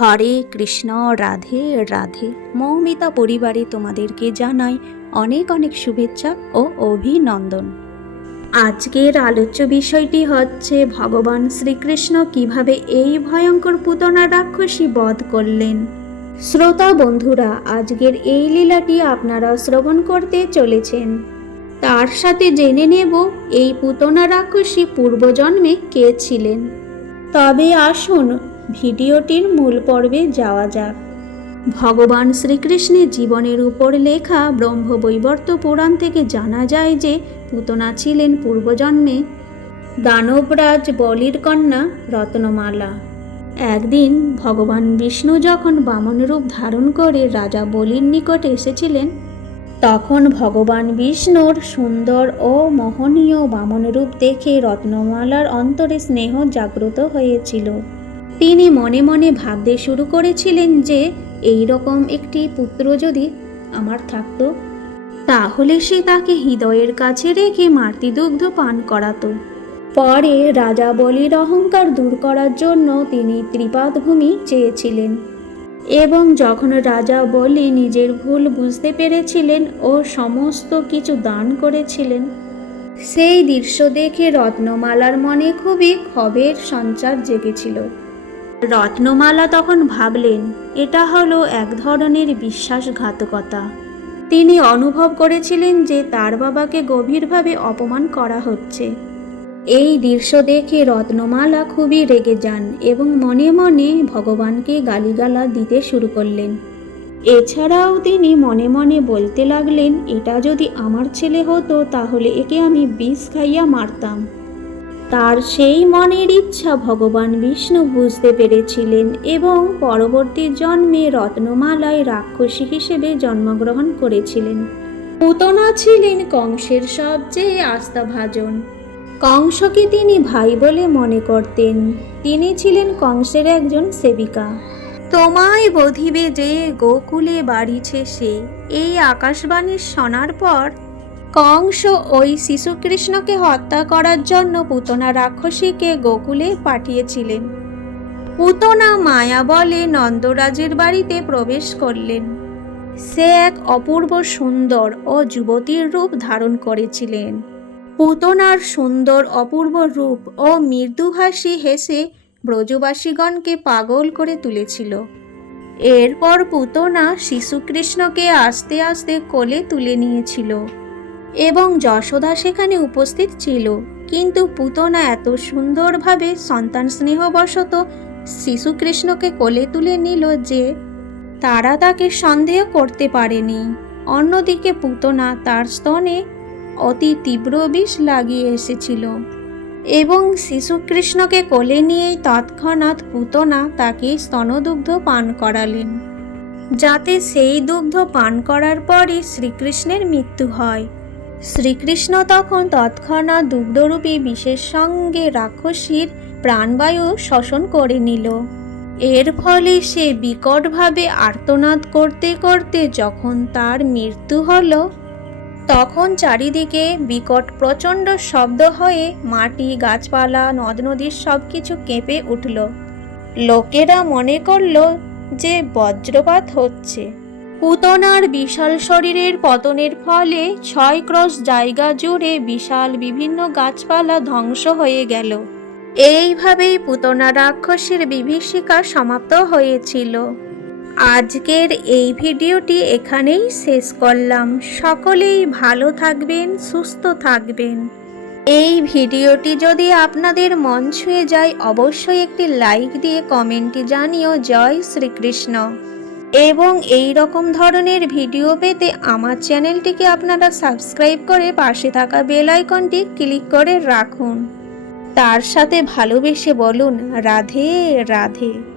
হরে কৃষ্ণ, রাধে রাধে। মৌমিতা পরিবারে তোমাদেরকে জানাই অনেক অনেক শুভেচ্ছা ও অভিনন্দন। আজকের আলোচ্য বিষয়টি হচ্ছে, ভগবান শ্রীকৃষ্ণ কীভাবে এই ভয়ঙ্কর পুতনা রাক্ষসী বধ করলেন? শ্রোতা বন্ধুরা, আজকের এই লীলাটি আপনারা শ্রবণ করতে চলেছেন। তার সাথে জেনে নেব, এই পুতনা রাক্ষসী পূর্বজন্মে কে ছিলেন? তবে আসুন ভিডিওটির মূল পর্বে যাওয়া যাক। ভগবান শ্রীকৃষ্ণের জীবনের উপর লেখা ব্রহ্মবৈবর্ত পুরাণ থেকে জানা যায় যে পুতনা ছিলেন পূর্বজন্মে দানবরাজ বলির কন্যা রত্নমালা। একদিন ভগবান বিষ্ণু যখন বামন রূপ ধারণ করে রাজা বলির নিকটে এসেছিলেন, তখন ভগবান বিষ্ণুর সুন্দর ও মোহনীয় বামন রূপ দেখে রত্নমালার অন্তরে স্নেহ জাগ্রত হয়েছিল। তিনি মনে মনে ভাবতে শুরু করেছিলেন যে এই রকম একটি পুত্র যদি আমার থাকতো, তাহলে সে তাকে হৃদয়ের কাছে রেখে মাতৃদুগ্ধ পান করাতো। পরে রাজা বলির অহংকার দূর করার জন্য তিনি ত্রিপাদভূমি চেয়েছিলেন এবং যখন রাজা বলি নিজের ভুল বুঝতে পেরেছিলেন ও সমস্ত কিছু দান করেছিলেন, সেই দৃশ্য দেখে রত্নমালার মনে খুবই ক্ষোভের সঞ্চার জেগেছিল। রত্নমালা তখন ভাবলেন, এটা হলো এক ধরনের বিশ্বাসঘাতকতা। তিনি অনুভব করেছিলেন যে তার বাবাকে গভীরভাবে অপমান করা হচ্ছে। এই দৃশ্য দেখে রত্নমালা খুবই রেগে যান এবং মনে মনে ভগবানকে গালিগালা দিতে শুরু করলেন। এছাড়াও তিনি মনে মনে বলতে লাগলেন, এটা যদি আমার ছেলে হতো, তাহলে একে আমি বিষ খাইয়া মারতাম। তার সেই মনের ইচ্ছা ভগবান বিষ্ণু বুঝতে পেরেছিলেন এবং পরবর্তী জন্মে রত্নমালায় রাক্ষসী হিসেবে জন্মগ্রহণ করেছিলেন। পুতনা ছিলেন কংসের সবচেয়ে আস্থাভাজন। কংসকে তিনি ভাই বলে মনে করতেন। তিনি ছিলেন কংসের একজন সেবিকা। তোমায় বধিবে যে গোকুলে বাড়িছে সে। এই আকাশবাণী শোনার পর কংস ওই শিশুকৃষ্ণকে হত্যা করার জন্য পুতনা রাক্ষসীকে গোকুলে পাঠিয়েছিলেন। পুতনা মায়া বলে নন্দরাজের বাড়িতে প্রবেশ করলেন। সে এক অপূর্ব সুন্দর ও যুবতীর রূপ ধারণ করেছিলেন। পুতনার সুন্দর অপূর্ব রূপ ও মৃদুহাসি হেসে ব্রজবাসীগণকে পাগল করে তুলেছিল। এরপর পুতনা শিশুকৃষ্ণকে আস্তে আস্তে কোলে তুলে নিয়েছিল। এবং যশোদা সেখানে উপস্থিত ছিল। কিন্তু পুতনা এত সুন্দরভাবে সন্তান স্নেহবশত শিশুকৃষ্ণকে কোলে তুলে নিল যে তারা তাকে সন্দেহ করতে পারেনি। অন্যদিকে পুতনা তার স্তনে অতি তীব্র বিষ লাগিয়ে এসেছিল এবং শিশুকৃষ্ণকে কোলে নিয়েই তৎক্ষণাৎ পুতনা তাকে স্তনদুগ্ধ পান করালেন। যাতে সেই দুগ্ধ পান করার পরই শ্রীকৃষ্ণের মৃত্যু হয়। শ্রীকৃষ্ণ তখন তৎক্ষণাৎ দুগ্ধরূপী বিষের সঙ্গে রাক্ষসীর প্রাণবায়ু শোষণ করে নিল। এর ফলে সে বিকটভাবে আর্তনাদ করতে করতে যখন তার মৃত্যু হল, তখন চারিদিকে বিকট প্রচণ্ড শব্দ হয়ে মাটি, গাছপালা নদ নদীর সব কিছু কেঁপে উঠল। লোকেরা মনে করল যে বজ্রপাত হচ্ছে। পুতনার বিশাল শরীরের পতনের ফলে ছয় ক্রস জায়গা জুড়ে বিশাল বিভিন্ন গাছপালা ধ্বংস হয়ে গেল। এইভাবেই পুতনা রাক্ষসের বিভীষিকা সমাপ্ত হয়েছিল। আজকের এই ভিডিওটি এখানেই শেষ করলাম। সকলেই ভালো থাকবেন, সুস্থ থাকবেন। এই ভিডিওটি যদি আপনাদের মন ছুঁয়ে যায়, অবশ্যই একটি লাইক দিয়ে কমেন্টে জানিও। জয় শ্রীকৃষ্ণ। এবং এই রকম ধরনের ভিডিও পেতে আমার চ্যানেলটিকে আপনারা সাবস্ক্রাইব করে পাশে থাকা বেল আইকনটি ক্লিক করে রাখুন। তার সাথে ভালোবেসে বলুন, রাধে রাধে।